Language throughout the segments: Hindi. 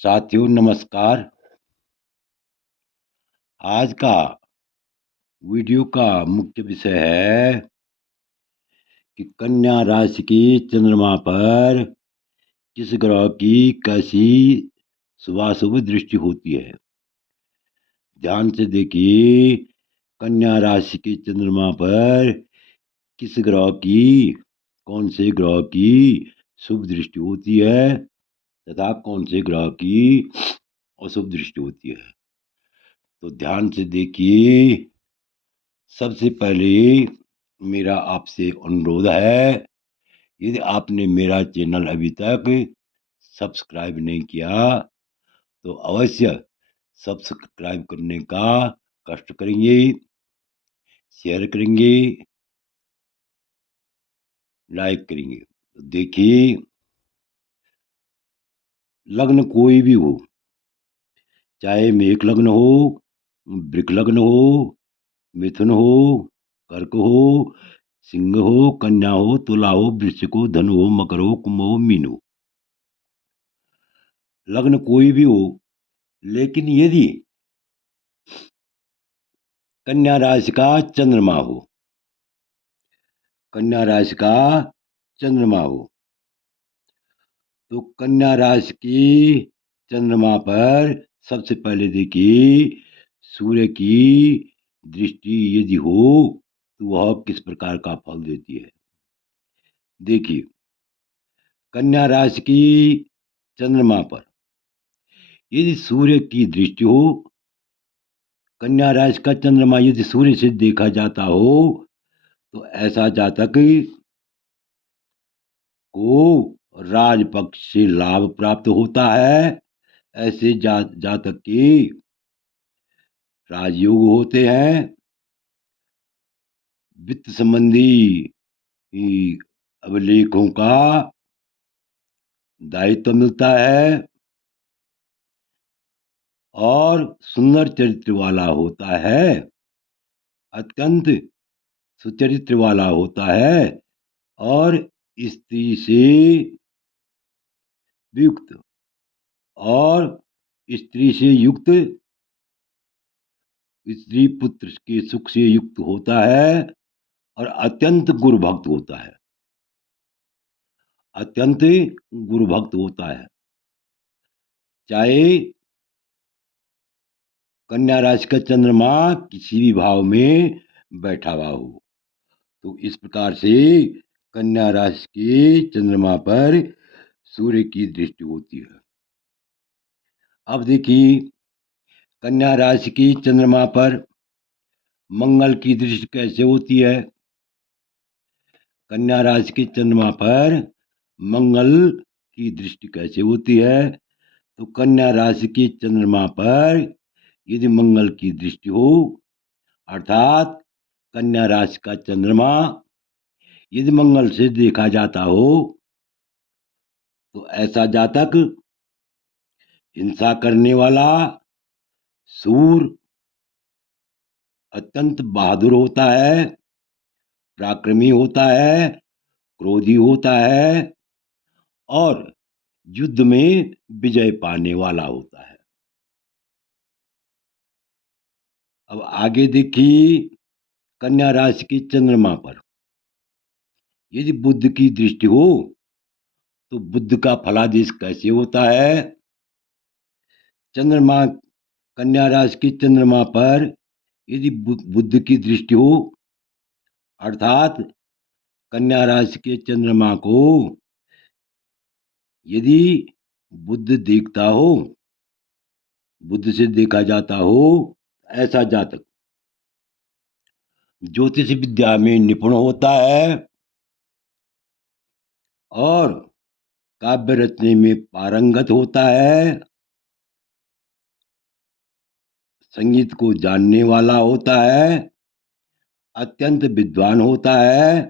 साथियों नमस्कार। आज का वीडियो का मुख्य विषय है कि कन्या राशि की चंद्रमा पर किस ग्रह की कैसी शुभाशुभ दृष्टि होती है। ध्यान से देखिए, कन्या राशि के चंद्रमा पर किस ग्रह की, कौन से ग्रह की शुभ दृष्टि होती है तथा कौन से ग्रह की अशुभ दृष्टि होती है। तो ध्यान से देखिए। सबसे पहले मेरा आपसे अनुरोध है, यदि आपने मेरा चैनल अभी तक सब्सक्राइब नहीं किया तो अवश्य सब्सक्राइब करने का कष्ट करेंगे, शेयर करेंगे, लाइक करेंगे। तो देखिए, लग्न कोई भी हो, चाहे मेष लग्न हो, वृक लग्न हो, मिथुन हो, कर्क हो, सिंह हो, कन्या हो, तुला हो, वृश्चिक हो, धनु हो, मकर हो, कुंभ हो, मीन हो, लग्न कोई भी हो, लेकिन यदि कन्या राशि का चंद्रमा हो, कन्या राशि का चंद्रमा हो, तो कन्या राशि की चंद्रमा पर सबसे पहले देखिए, सूर्य की दृष्टि यदि हो तो वह किस प्रकार का फल देती है। देखिए, कन्या राशि की चंद्रमा पर यदि सूर्य की दृष्टि हो, कन्या राशि का चंद्रमा यदि सूर्य से देखा जाता हो, तो ऐसा जातक को राजपक्ष से लाभ प्राप्त होता है। ऐसे जातक के राजयोग होते हैं। वित्त संबंधी अभिलेखों का दायित्व मिलता है और सुंदर चरित्र वाला होता है, अत्यंत सुचरित्र वाला होता है और स्त्री से युक्त और स्त्री से युक्त स्त्री पुत्र के सुख से युक्त होता है और अत्यंत गुरु भक्त होता है, अत्यंत गुरु भक्त होता है। चाहे कन्या राशि का चंद्रमा किसी भी भाव में बैठा हुआ हो, तो इस प्रकार से कन्या राशि के चंद्रमा पर सूर्य की दृष्टि होती है। अब देखिए, कन्या राशि की चंद्रमा पर मंगल की दृष्टि कैसे होती है। कन्या राशि के चंद्रमा पर मंगल की दृष्टि कैसे होती है, तो कन्या राशि के चंद्रमा पर यदि मंगल की दृष्टि हो, अर्थात कन्या राशि का चंद्रमा यदि मंगल से देखा जाता हो, तो ऐसा जातक हिंसा करने वाला, सूर, अत्यंत बहादुर होता है, पराक्रमी होता है, क्रोधी होता है और युद्ध में विजय पाने वाला होता है। अब आगे देखिए, कन्या राशि के चंद्रमा पर यदि बुध की दृष्टि हो, तो बुध का फलादेश कैसे होता है। चंद्रमा कन्या राशि के चंद्रमा पर यदि बुध की दृष्टि हो, अर्थात कन्या राशि के चंद्रमा को यदि बुध देखता हो, बुध से देखा जाता हो, ऐसा जातक ज्योतिष विद्या में निपुण होता है और काव्य रचने में पारंगत होता है, संगीत को जानने वाला होता है, अत्यंत विद्वान होता है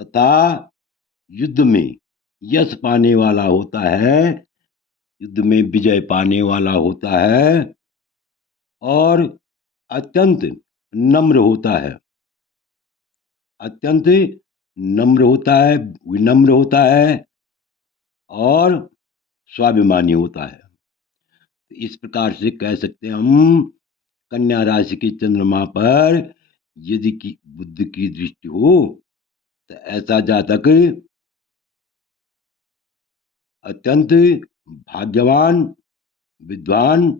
तथा युद्ध में यश पाने वाला होता है, युद्ध में विजय पाने वाला होता है और अत्यंत नम्र होता है, अत्यंत नम्र होता है, विनम्र होता है और स्वाभिमानी होता है। इस प्रकार से कह सकते हैं हम, कन्या राशि के चंद्रमा पर यदि की बुध की दृष्टि हो तो ऐसा जातक अत्यंत भाग्यवान, विद्वान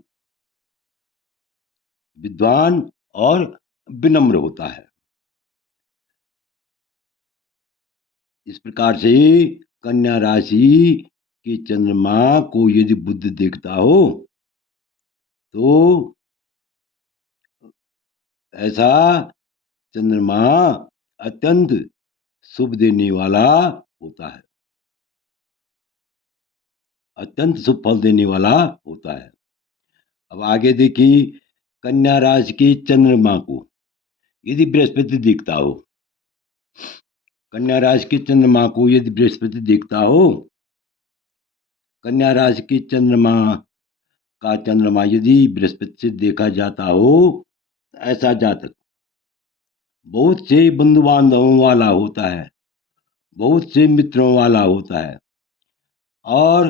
विद्वान और विनम्र होता है। इस प्रकार से कन्या राशि के चंद्रमा को यदि बुध देखता हो तो ऐसा चंद्रमा अत्यंत शुभ देने वाला होता है, अत्यंत शुभ फल देने वाला होता है। अब आगे देखिए, कन्या राशि के चंद्रमा को यदि बृहस्पति देखता हो, कन्या राशि के चंद्रमा को यदि बृहस्पति देखता हो, कन्या राशि के चंद्रमा का चंद्रमा यदि बृहस्पति से देखा जाता हो, ऐसा जातक बहुत से बंधु बांधवों वाला होता है, बहुत से मित्रों वाला होता है और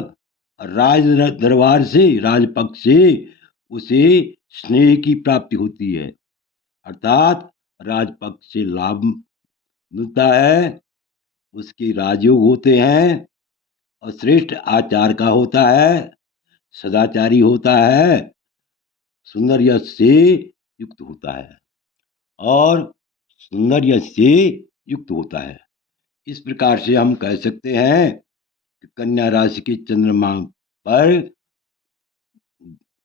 राज दरबार से, राजपक्ष से उसे स्नेह की प्राप्ति होती है, अर्थात राजपक्ष से लाभ मिलता है, उसके राजयोग होते हैं और श्रेष्ठ आचार का होता है, सदाचारी होता है, सुंदर यश से युक्त होता है और सुंदर यश से युक्त होता है। इस प्रकार से हम कह सकते हैं कि कन्या राशि के चंद्रमा पर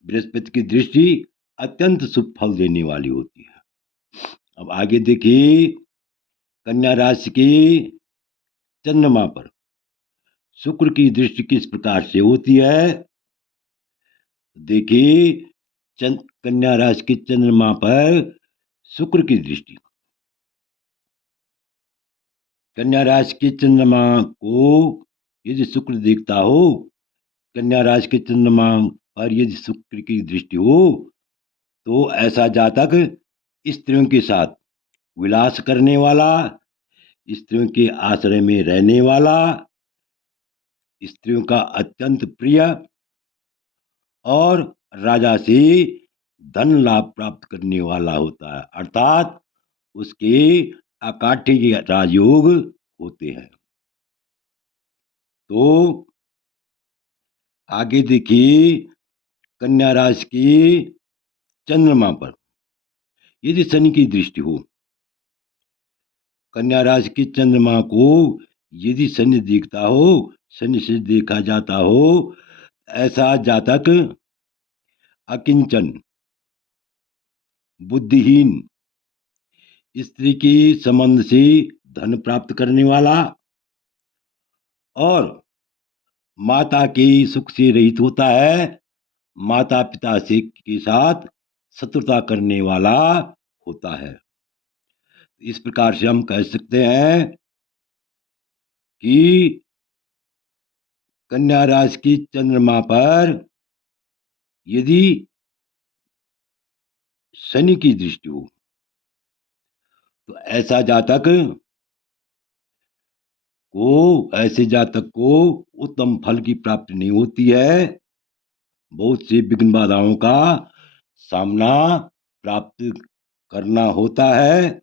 बृहस्पति की दृष्टि अत्यंत शुभ फल देने वाली होती है। अब आगे देखिए, कन्या राशि के चंद्रमा पर शुक्र की दृष्टि किस प्रकार से होती है। देखिए, कन्या राशि के चंद्रमा पर शुक्र की दृष्टि, कन्या राशि के चंद्रमा को यदि शुक्र देखता हो, कन्या राशि के चंद्रमा पर यदि शुक्र की दृष्टि हो तो ऐसा जातक स्त्रियों के साथ विलास करने वाला, स्त्रियों के आश्रय में रहने वाला, स्त्रियों का अत्यंत प्रिय और राजा से धन लाभ प्राप्त करने वाला होता है, अर्थात उसके अकाठ्य राजयोग होते हैं। तो आगे देखिए, कन्या राशि के चंद्रमा पर यदि शनि की दृष्टि हो, कन्या राशि के चंद्रमा को यदि शनि देखता हो, शनि से देखा जाता हो, ऐसा जातक अकिंचन, बुद्धिहीन, स्त्री के संबंध से धन प्राप्त करने वाला और माता के सुख से रहित होता है, माता पिता से के साथ शत्रुता करने वाला होता है। इस प्रकार से हम कह सकते हैं कि कन्या राशि की चंद्रमा पर यदि शनि की दृष्टि हो तो ऐसे जातक को उत्तम फल की प्राप्ति नहीं होती है, बहुत से विघ्न बाधाओं का सामना प्राप्त करना होता है,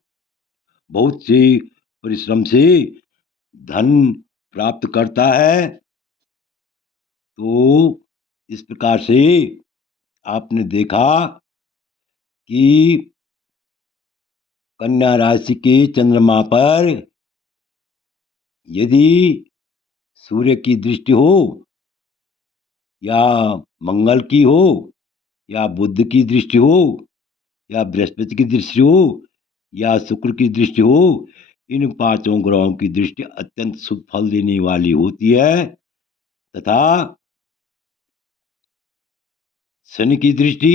बहुत से परिश्रम से धन प्राप्त करता है। तो इस प्रकार से आपने देखा कि कन्या राशि के चंद्रमा पर यदि सूर्य की दृष्टि हो या मंगल की हो या बुध की दृष्टि हो या बृहस्पति की दृष्टि हो या शुक्र की दृष्टि हो, इन पांचों ग्रहों की दृष्टि अत्यंत शुभ फल देने वाली होती है तथा शनि की दृष्टि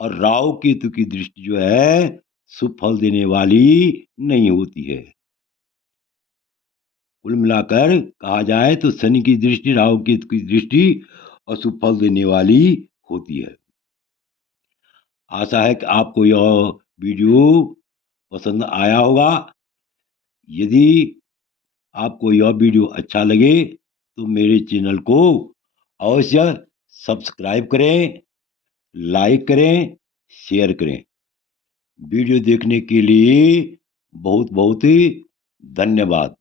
और राहु केतु की दृष्टि जो है शुभ फल देने वाली नहीं होती है। कुल मिलाकर कहा जाए तो शनि की दृष्टि, राहु केतु की दृष्टि अशुभ फल देने वाली होती है। आशा है कि आपको यह वीडियो पसंद आया होगा। यदि आपको यह वीडियो अच्छा लगे तो मेरे चैनल को अवश्य सब्सक्राइब करें लाइक करें, शेयर करें। वीडियो देखने के लिए बहुत बहुत ही धन्यवाद।